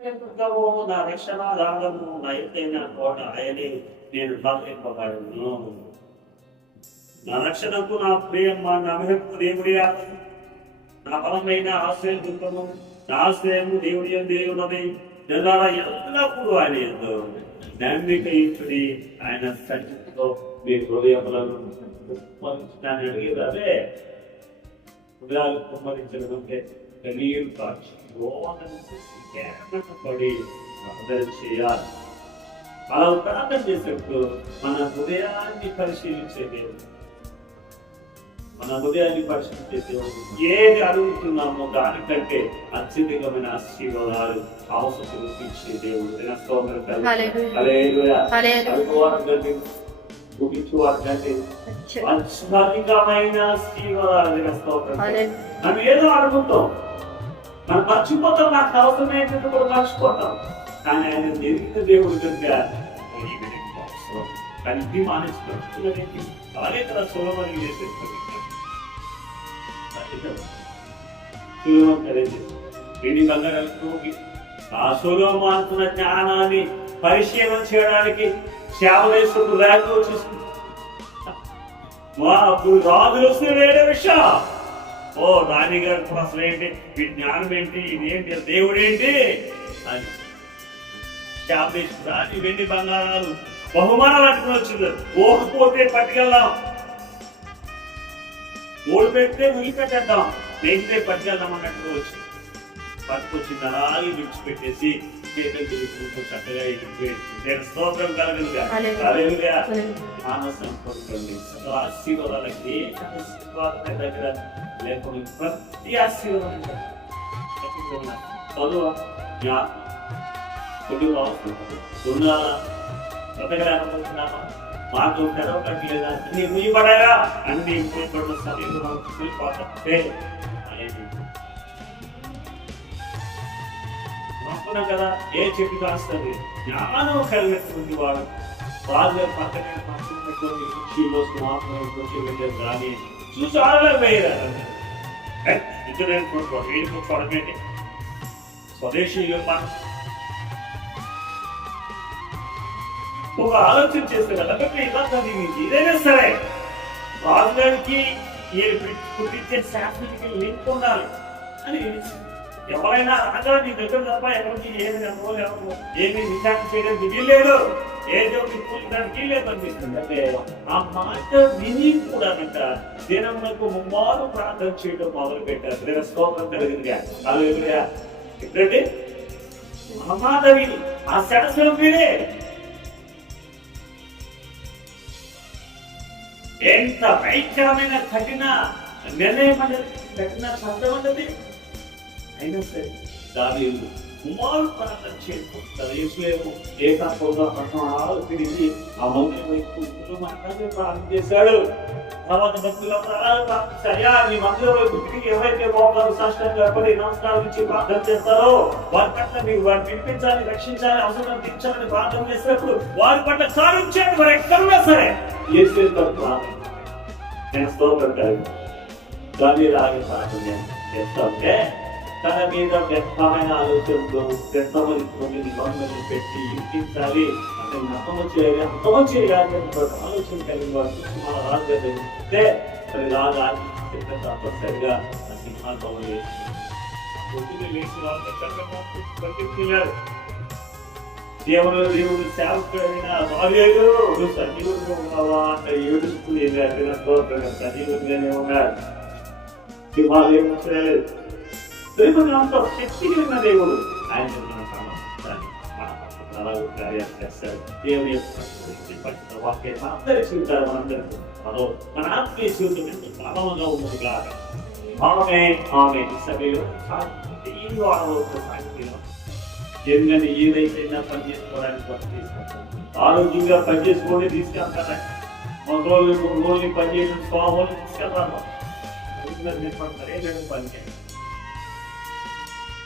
దుర్గము నా రక్షణ దానము నా ఎత్తైన కోట ఆయనే నేను ప్రార్థింపబడను. నా రక్షణకు నా ప్రియం నా మెహకు దేవుడియా నా బలమైన ఆశ్రయ దుర్గము నా ఆశ్రయము దేవుడి దేవుడని జనాల ఎల్లప్పుడూ ఆయన ఎంతో నమ్మిక ఇచ్చుడి ఆయన సత్యంతో మీ హృదయములను అడిగేది అదే హృదయాలు కుమ్మరించడం అంటే నీరు కాచి పడి చేయాలి. అలా ప్రార్థన చేసేప్పుడు మన హృదయాన్ని పరిశీలించే దేవుడు, మన హృదయాన్ని పరిశీలించే దేవుడు ఏది అడుగుతున్నామో దానికంటే అత్యధికమైన ఆశీర్వాదాలు అవసరం ఇచ్చే దేవుడు. అత్యధికమైన ఆశీర్వాదాలు మనం ఏదో అడుగుతాం, మనం మర్చిపోతాం, నాకు అవసరమైనట్టు కూడా మర్చిపోతాం. కానీ ఆయన జరిగిన దేవుడు కనుక కలిపి మానేసి అలాగే తన సులభం చేసేస్తాడు. ఆ సులభం అనుకున్న జ్ఞానాన్ని పరిశీలన చేయడానికి శ్యామలేశ్వరుడు ర్యాంకులో చూసుకుంటాం. అప్పుడు రాజులు వస్తే వేరే విషయం. ఓ రాణి గారు అసలు ఏంటి, వీటి జ్ఞానం ఏంటి, ఇదేంటి, దేవుడు ఏంటి అని శ్యామలేశ్వరుడు వెండి బంగారాలు బహుమానాలు అంటుకుని వచ్చింది. ఓడిపోతే పట్టుకెళ్దాం, ఓడిపెడితే వదిలిపెట్టేద్దాం, నెగితే పట్టుకెళ్దాం అన్నట్టుగా వచ్చి పట్టుకొచ్చింది. అలాగే విడిచిపెట్టేసి చక్కగా స్తోత్రం కలగలుగా మానసం కొడుకోండి. ఆశీర్వాదాలకి దగ్గర లేకుండా ప్రతి ఆశీర్వాదం చదువు కుటుంబ ఉన్న బ్రతకలేకపోతున్నామా, మాకు తెరవట్లేదా, అన్ని ముయ్యబడగా అన్ని ముయ్యబడిన సమయంలో ముయ్యిపోతే అనుకున్నాం కదా. ఏ చెట్టు కాస్తుంది, జ్ఞానం కలిగినటువంటి వాడు రాజు పక్కనే కానీ చూసి ఆడలేకపోయారు. చూడండి స్వదేశీ ఒక ఆలోచన చేస్తే కదా ఇలా చదివింది. ఏదైనా సరే రాజుగారికి పుట్టించే శాస్త్రికి లింక్ ఉండాలి అని ఎవరైనా రాజా నీ దగ్గర తప్ప ఎవరికి ఏమి అనుకోలేము, ఏమి విచారణ చేయడానికి వీల్లేదు, ఏదో కూర్చోడానికి వీల్లేదు అనిపిస్తుంది. అంటే ఆ మాట విని కూడా దినములకు ముమ్మారు ప్రార్థన చేయడం మొదలు పెట్టారు. స్తోత్రం కలిగిందిగా. అలా ఎప్పుడంటే ఆ మాట విని ఆ సరస్వం వినే ఎంత భయంకరమైన కఠిన నిర్ణయం అనేది, కఠిన శబ్దం అన్నది అయినా సరే దావీదు కుమారుడు ప్రార్థన చేసుకుంటారు. యేసులేమో ఏకాంతంగా పట్టణాలు తిరిగి ఆ మందిరం వైపు మాత్రమే ప్రార్థన చేశాడు. తర్వాత భక్తులు సరియా నీ మందిరం వైపు తిరిగి ఎవరైతే బాగున్నారో సాష్టాంగ పడి నమస్కారం ఇచ్చి ప్రార్థన చేస్తారో వారి పట్ల మీరు వారిని వినిపించాలి, రక్షించాలి, అవసరం తీర్చాలని ప్రార్థన చేసినప్పుడు వారి పట్ల సాధించండి. మరి ఎక్కడున్నా సరే యేసు ప్రార్థన నేను స్తోత్రం కలిగి దావీదు ఆగి ప్రార్థన చేస్తాంటే తన మీద వ్యర్థమైన ఆలోచనలు వ్యర్థమైన నిబంధనలు పెట్టి ఇంటించాలి అంటే అంతమో చేయాలి ఆలోచన కలిగిన వారు మన రాజే మరి రాజా తప్పనిసరిగా సింహాసనం దేవుడు సేవకుడైన బాల్యుడు సజీవుడిగా ఉన్నావా అంటే ఏడుస్తుంది. సజీవుడిగానే ఉన్నాడు. సింహాలయం దేవుడు శక్తి కలిగిన దేవుడు ఆయన కార్యాలు చేస్తాడు. దేవుని యొక్క వాక్యం అందరి జీవితాలు మనందరికీ మన ఆత్మీయ జీవితం ఎంత బలంగా ఉన్నది కాదు. ఆమె సభలో ఈ వారంలో ఎందుకంటే ఏదైతే పని చేసుకోవడానికి తీసుకుంటాం, ఆరోగ్యంగా పని చేసుకోండి తీసుకెళ్తారా, ఒక రోజు 3 రోజులు పని చేసిన స్వామి తీసుకెళ్తాను పని చేయండి.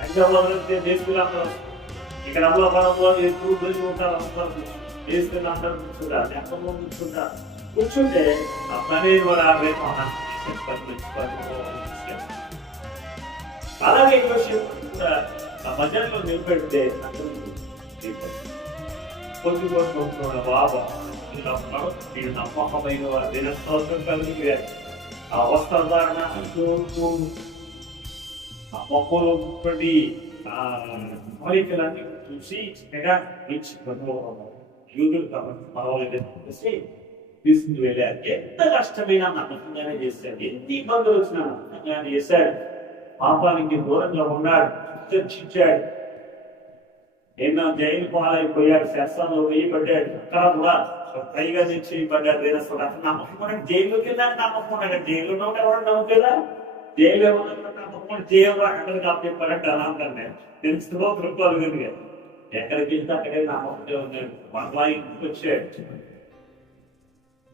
హైదరాబాద్ దేశంలో ఇక్కడ అమలాపురంలో ఎక్కువ రోజులు ఉంటారు. అందరూ దేశంలో అందరూ కూర్చుంటారు, ఎక్కడో కూర్చుంటారు. కూర్చుంటే ఆ పని కూడా అలాగే కూడా ఆ భజనలో నిలబెడితే అందరూ పొందుకోవడం బాబా వీడు నమ్మకమైన వారు దినస్తోత్రం కలిగి ఆ వస్త్రధారణ ఆ మొక్కలు కోరికలన్నీ చూసి చక్కగా యూదులు పర్వాలేదు తీసుకుని వెళ్ళారు. ఎంత కష్టమైనా నమ్మకంగానే చేశాడు, ఎన్ని ఇబ్బందులు వచ్చినా నమ్మకంగానే చేశాడు. పాపానికి దూరంగా ఉన్నాడు, చర్చించాడు. ఎన్నో జైలు పాలైపోయాడు, శాస్త్రంలో వేయబడ్డాడు. అక్కడ కూడా పైగా చేయబడ్డాడు. దేనస్తుడు అతను నమ్మకం జైల్లోకి వెళ్ళాడు, నమ్మకం జైల్లో ఎవరు నమ్మకేదా జైలు నమ్మకం జైలు అక్కడికి అప్పచెప్పాడంటే అలా ఉంటాను నేను స్తోత్రం కలుగుతుంది. ఎక్కడికి వెళ్తే అక్కడే నమ్మకంగా ఉన్నాడు. మళ్ళా ఇంటికి వచ్చాడు.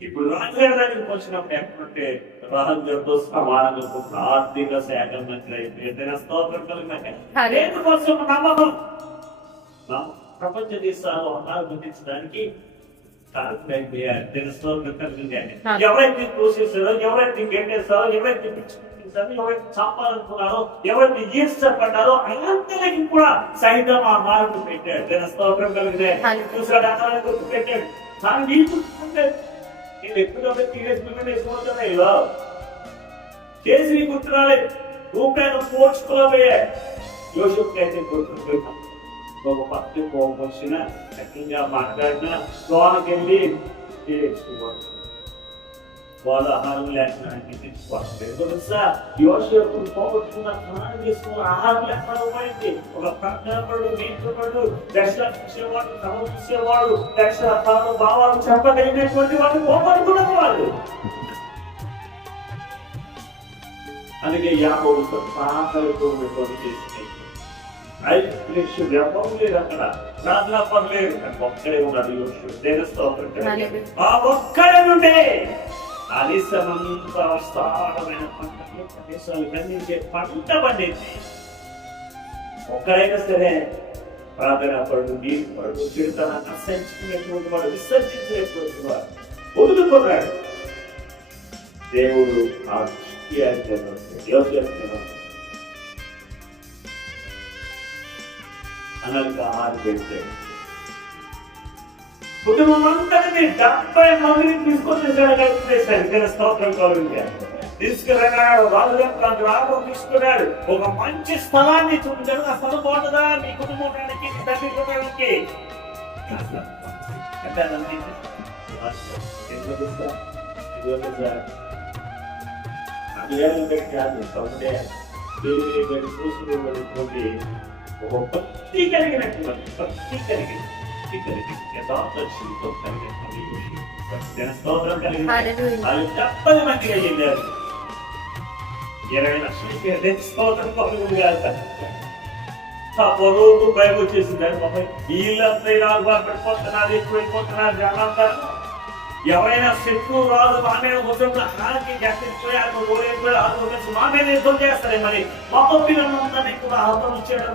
ఇప్పుడు రాజుగారి దగ్గరికి వచ్చినప్పుడు ఎక్కడంటే రాజుతో సమానంగా ఆర్థిక శాఖ మంత్రి అయిపోయింది. స్తోత్రం కలిగిన కోసం నమ్మకం ప్రపంచ దేశాలు అన్నారు గుర్తించడానికి ఎవరైతే కోసేసారో, ఎవరైతే గెట్టేస్తారో, ఎవరైతే పిచ్చుకుంటారో, ఎవరైతే చంపాలనుకున్నారో, ఎవరైతే ఈర్చపడ్డారో అలాంటి కూడా సైతం ఆ మార్పు పెట్టాడు. జన స్తోత్రం కలిగితే చూసాడు, అన్నాడు గుర్తు పెట్టాడు. కానీ నేను ఎక్కువ తీరేసుకుంటే ఇలా చేసి గుర్తు రాలేదు. రూపాయలు పోడ్చుకోబోయాడు. యోసేపుకి అయితే గుర్తు ఒక పత్తి పోవచ్చిన చక్కగా మాట్లాడిన లోనకి వెళ్ళి తీరేసుకోవచ్చు. వాళ్ళు ఆహారం లేకపోతే తీసుకోవచ్చు. యోసేపు పోగొట్టుకున్న స్నానం చేసుకున్న ఆహారం లేకుండా పోయింది. ఒక ప్రజ్ఞాపడు, నీతిపడు, దర్శనం చూసేవాడు, క్రమం చూసేవాడు, దర్శన భావాలు చెప్పగలిగినటువంటి వాళ్ళు పోగొట్టుకున్న వాళ్ళు. అందుకే యాకోబు సాకలతో చేసినాయి. వ్యాపారం లేదు, అక్కడ ప్రార్థన పర్లేదు, ఒక్కడే ఉన్నాడు యోసేపు. ఆ ఒక్కడే ఉంటే అనిసమంతా విస్తారమైన పంటలు ప్రదేశాలు పండించే పంట పండింది. ఒక్కడైనా సరే ప్రార్థన పడు, నీరు పడు, కీర్తనాన్ని అసహించుకునేటువంటి వాడు, విసర్జించేటువంటి వాడు వదులుకున్నాడు. దేవుడు ఆ అనంత ఆహారం పెట్టాడు. కుటుంబం అంతటిని 70 మందిని తీసుకొచ్చేసాడు. స్తోత్రం కలుగుతుంది. తీసుకురాడు, రాజు తీసుకున్నాడు. ఒక మంచి స్థలాన్ని చూపించాడు. ఆ స్థలం బాగుంటుందా మీ కుటుంబానికి, తండ్రి కుటుంబానికి? ఒక భక్తి కలిగినటువంటి భక్తి కలిగిన స్తోత్రం కలిగిన 70 మందిగా వెళ్ళారు. 20 లక్షలకి స్తోత్రం కలుగుతుంది. ఆ పొరుగు భయం వచ్చేసింది. వీళ్ళంతా ఇలా పడిపోతున్నారు, ఎక్కువైపోతున్నారు జనంతా. ఎవరైనా శత్రువు రాదు మా మీద మా మీద యుద్ధం చేస్తారే, మరి మా పిల్లలంతా ఎక్కువ హతం చేయడం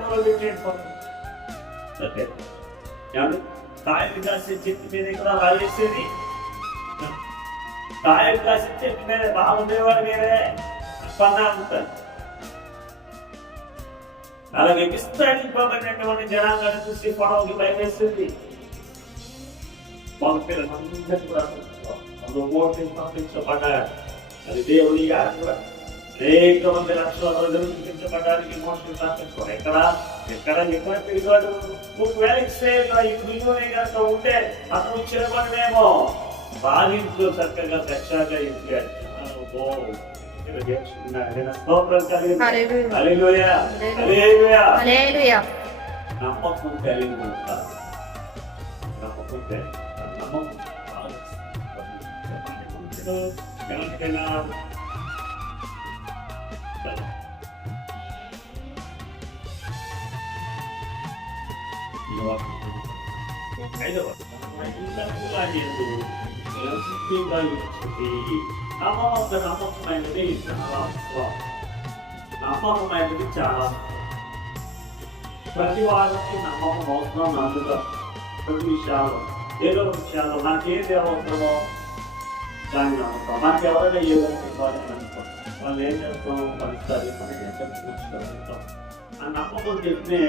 కాయలు కాసే చెట్టు మీద కూడా రాజేసేది. కాయలు కాసే చెట్టు మీద బాగుండేవాడు మీరే పన్నా ఉంటారు. అలాగే విస్తరింపబడినటువంటి జనాంగాన్ని చూసి పొడవుకి భయం వేస్తుంది. మగ పిల్లలందరూ కూడా పంపించబడ్డారు. అది దేవుడి కూడా అనేక మంది లక్షల ప్రజలు చూపించబడ్డానికి మోసం పంపించుకోవాలి. ఎక్కడ తిరిగాడు. ఒకవేళ ఇస్రాయేల్లోనే కనుక ఉంటే అతను చిరబడినేమో బాధింట్లో చక్కగా రక్షగా ఎదిగాడు. స్తోత్రం కలిగింది. హల్లెలూయా, హల్లెలూయా, హల్లెలూయా. నమ్మకం కలిగి ఉంటారు. నమ్మకం కలిగి నమ్మకమైనది చాలా. ప్రతి వారికి నమ్మకం అవసరం. అందులో ప్రతి విషయాలు ఏదో విషయాలు మనకేది అవసరమో దాన్ని నమ్మకం. మనకి ఎవరైనా ఏదో ఇవ్వాలి అనుకుంటాం, వాళ్ళు ఏం చేస్తాం, పలుస్తారు, మనకి ఎంత కూర్చుంటాం. ఆ నమ్మకం చెప్తే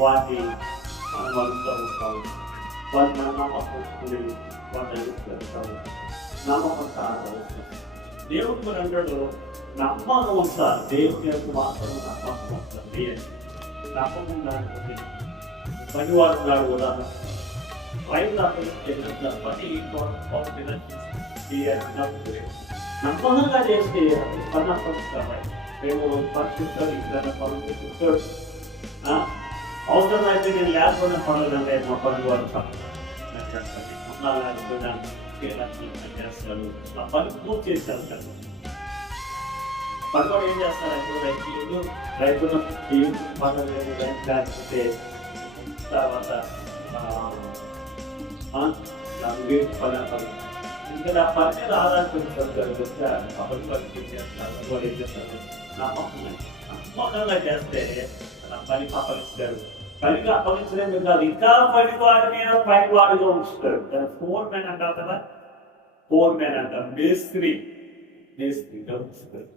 వాటిని మనం అడుగుతూ ఉంటాము. వాటి మన నమ్మకం వాటి అడుగుతాము. నమ్మకం చాలా అవసరం. దేవుడు మరి అంటాడు, నమ్మకం వస్తారు దేవుని యొక్క మాత్రం నమ్మకం వస్తుంది. నమ్మకం దాని పనివాడు ఉన్నాడు ఉదాహరణ రైతు పని నమ్మకంగా చేస్తే పని మేము పరిస్థితులు ఇక్కడ పనులు చూస్తాడు. అవసరం అయితే నేను లేకపోయినా పనులు అంటే మా పని వాడు చేస్తాడు. ఆ పని పూర్తి చేసి వెళ్తాడు. పనివాడు ఏం చేస్తారంటే రైతులు పంటలు లేకపోతే తర్వాత ఇంకా నా పని మీద ఆధారపడి నమ్మకంగా చేస్తే నా పని అప్పగిస్తాడు. పనికి అప్పగించలేదు కాదు, ఇంకా పని వాడి మీద పని వాడిగా ఉంచుతాడు. దాని 4 men అంటారు కదా, 4 men అంటారు. మేస్త్రిగా ఉంచుతాడు.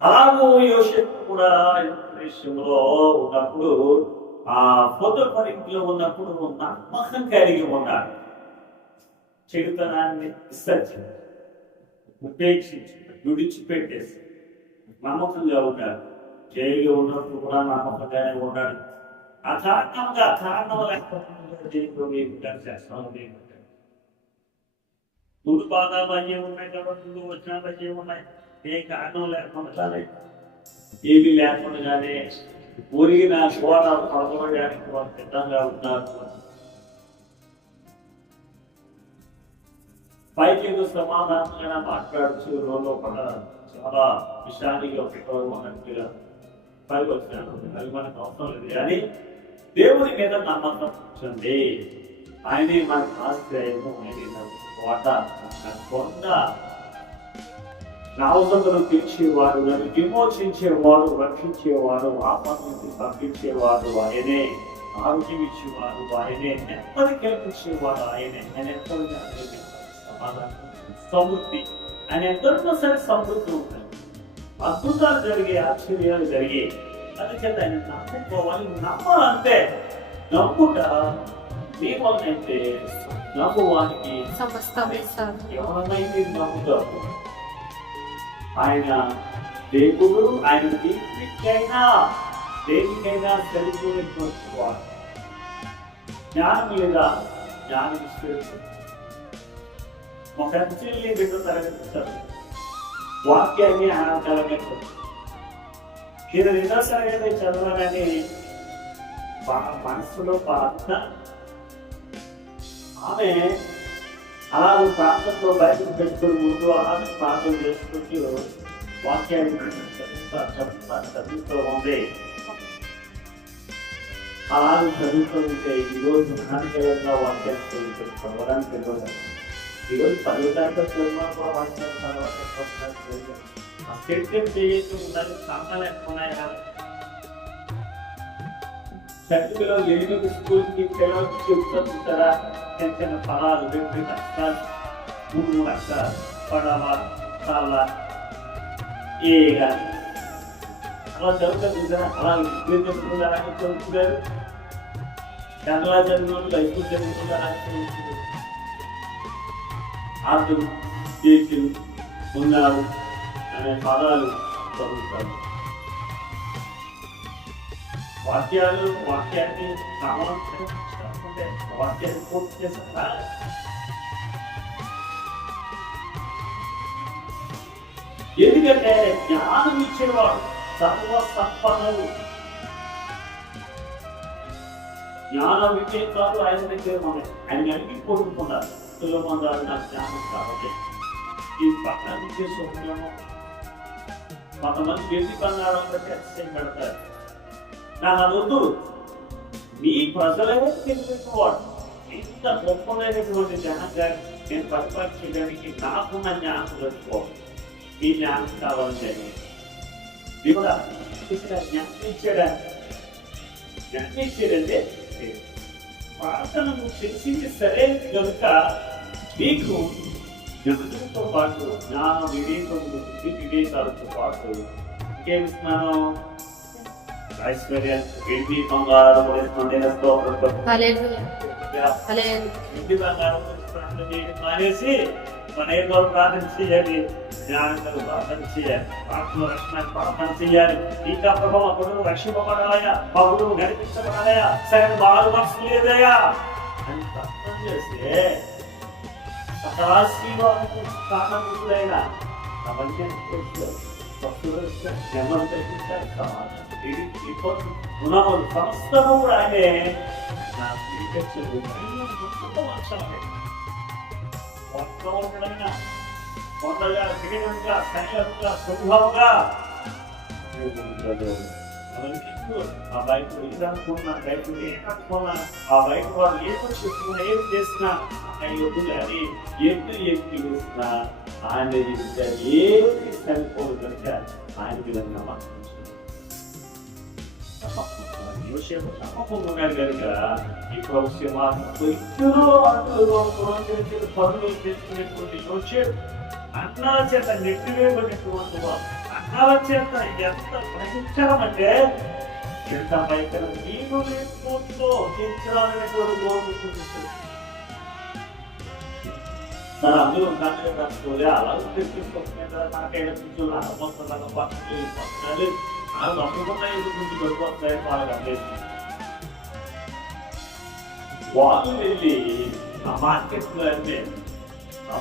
అలాగూ యోసేపు కూడా విషయంలో ఉన్నప్పుడు ఆ పొద్దుపరింట్లో ఉన్నప్పుడు నమ్మకం కలిగి ఉన్నాడు. చెడుతనాన్ని విసర్జించి ఉపేక్షించి విడిచిపెట్టేసి నమ్మకంగా ఉన్నాడు. జైలు ఉన్నప్పుడు కూడా నమ్మకంగానే ఉన్నాడు. కారణం లేకపోతే ముందు బాధాలు అయ్యే ఉన్నాయి కాబట్టి ముందు వచ్చినాలు అయ్యే ఉన్నాయి. ఏ కారణం లేకుండా ఏమీ లేకుండానే ఊరిగిన పోరాలు పడగొట్టడానికి వాళ్ళు సిద్ధంగా ఉన్నారు. పైకి సమాధానంగా మాట్లాడుతూ రోజు కూడా చాలా విషయానికి ఒకటిగా పైకి వచ్చినాను. అది మనకు అవసరం లేదు కానీ దేవుని మీద నమ్మకం ఉంచండి. ఆయనే మనకు ఆశ్రయము, ఆయన కోట, కొండ, నా అవసరం తీర్చేవాడు, నన్ను విమోచించేవాడు, రక్షించేవాడు, ఆపద నుంచి పంపించేవాడు ఆయనే, ఆరోగ్యం ఇచ్చేవాడు ఆయనే, నెమ్మది కల్పించేవాడు ఆయనే. ఆయన ఎంతగా సమాధానం సమృద్ధి, ఆయన ఎంతలో సరే సమృద్ధి ఉంటాయి. అద్భుతాలు జరిగే, ఆశ్చర్యాలు జరిగే. అందుచేత ఆయన నమ్ముకోవాలి. నమ్మాలంటే నమ్ముట మీ వలనైతే నమ్మువానికి ఎవరైతే నమ్ముతారు. ఆయన దేవుడు, ఆయన దేనికైనా సరిపోయినటువంటి వాడు. జ్ఞానం లేదా జ్ఞానం ఇస్తారు. ఒక అంచెల్ని 2 తరగతిస్తారు. వాక్యాన్ని ఆనందకరంగా నేను 2వ తరగతి చదవాలని మనసులో ప్రార్థన. ఆమె అలా ప్రాంతంలో బయటకు పెట్టుకుని ముందు అలాగే ప్రార్థన చేసుకుంటూ వాక్యాన్ని చదువుతూ ఉంది. అలాగే చదువుతూ ఉంటే ఈరోజు హానికరంగా వాక్యాన్ని చదవడానికి తెలియదు. ఈరోజు 10వ తరగతి చదువు కూడా వాక్యాన్ని చదవడానికి చేయొచ్చు. ఉండాలి సామాన్లు ఎక్కున్నాయా చదువులో లేని స్కూల్కి పిల్లలకి చెప్తారా చిన్న చిన్న పదాలు 2 అక్షరాలు 3 అక్షరాలు పడవ చాలా ఏగా అలా చదువుతుందా అలా అలాగే చదువుతున్నారు. కన్నడ చదువులు హైస్కూల్ చదువుతుందా ఆర్థం చేసి ఉన్నారు అనే పదాలు చదువుతారు. వాక్యాన్ని వాక్యాన్ని పూర్తి చేస్తారా? ఎందుకంటే జ్ఞానం ఇచ్చేవాడు సర్వ సంపన్నుడు. జ్ఞానం ఇచ్చేవాడు ఆయన దగ్గర ఆయన అడిగి కోరుకున్నారు. సులభందారు నాకు జ్ఞానం కాబట్టి ఈ పట్టణం చేసుకుంటున్నాము. కొంతమంది వ్యక్తి పన్నాడు బట్టి అతిశయం పెడతారు. నాకు అది వద్దు. మీ ప్రజలే తెలిసినవాడు ఇంత గొప్పమైనటువంటి జ్ఞానంగా నేను పరిపాలించడానికి నాకున్న జ్ఞానం తెలుసుకోవాలి. ఈ జ్ఞానం కావాలంటే కూడా జ్ఞానం ఇచ్చేదంటే ప్రార్థనను తెలిసింది సరైనది కనుక మీకు జ్ఞానంతో పాటు జ్ఞాన వివేకములు వివేకాలతో పాటు ఇంకేమిస్తున్నాను ఐశ్వర్య ఇంటి బంగారం ఇంటి బంగారం మానేసి మన ఏదో ప్రార్థన చేయాలి, జ్ఞానంగా ప్రార్థన చేయాలి, ఆత్మ రక్షణ ప్రార్థన చేయాలి. ఇంకా ప్రభావ అప్పుడు రక్షింపబడాలయా, పౌరు నడిపించబడాలయా, సగం బాగా మనసు లేదయా అని ప్రార్థన చేస్తే సకాశీవాలకు కారణములైన సమస్తము కూడా ఆయనే నా వర్తవంతుడైన కొండగా కిరీటంగా సైన్యంగా స్వభావంగా ఆ బయట ఏదనుకున్నా బయట ఏమనుకున్నా ఆ బయట వాళ్ళు ఏదో చెప్పుకున్నా ఏం చేసినా ఆయన వద్దులే అని ఏమి చూస్తున్నా ఆయన ఏమి సరిపోదు కనుక ఆయన విధంగా మాట్లాడుతున్నారు. నమ్మకంగా ఉన్నారు కనుక ఈ ప్రభుత్వ మాటలు ఇద్దరు పనులు చేసుకునేటువంటి యోసేపు అన్నాల చేత నెట్టివేయబడినటువంటి అన్నాల చేత ఎంత భయంకరం అంటే ఎంత భయంకరం నీకు లేకపోతుందో తీర్చాలనేటువంటి కోరుకుంటుంది. మన అందరూ దాని రాసుకోలే అలా తీసుకొస్తున్నాయి కదా, మనకైనా కూర్చొని అనుకుంటున్నాను పక్కన అనుకున్న గురించి పడిపోతున్నాయి వాళ్ళకి. వాళ్ళు వెళ్ళి ఆ మార్కెట్లో అంటే ఆ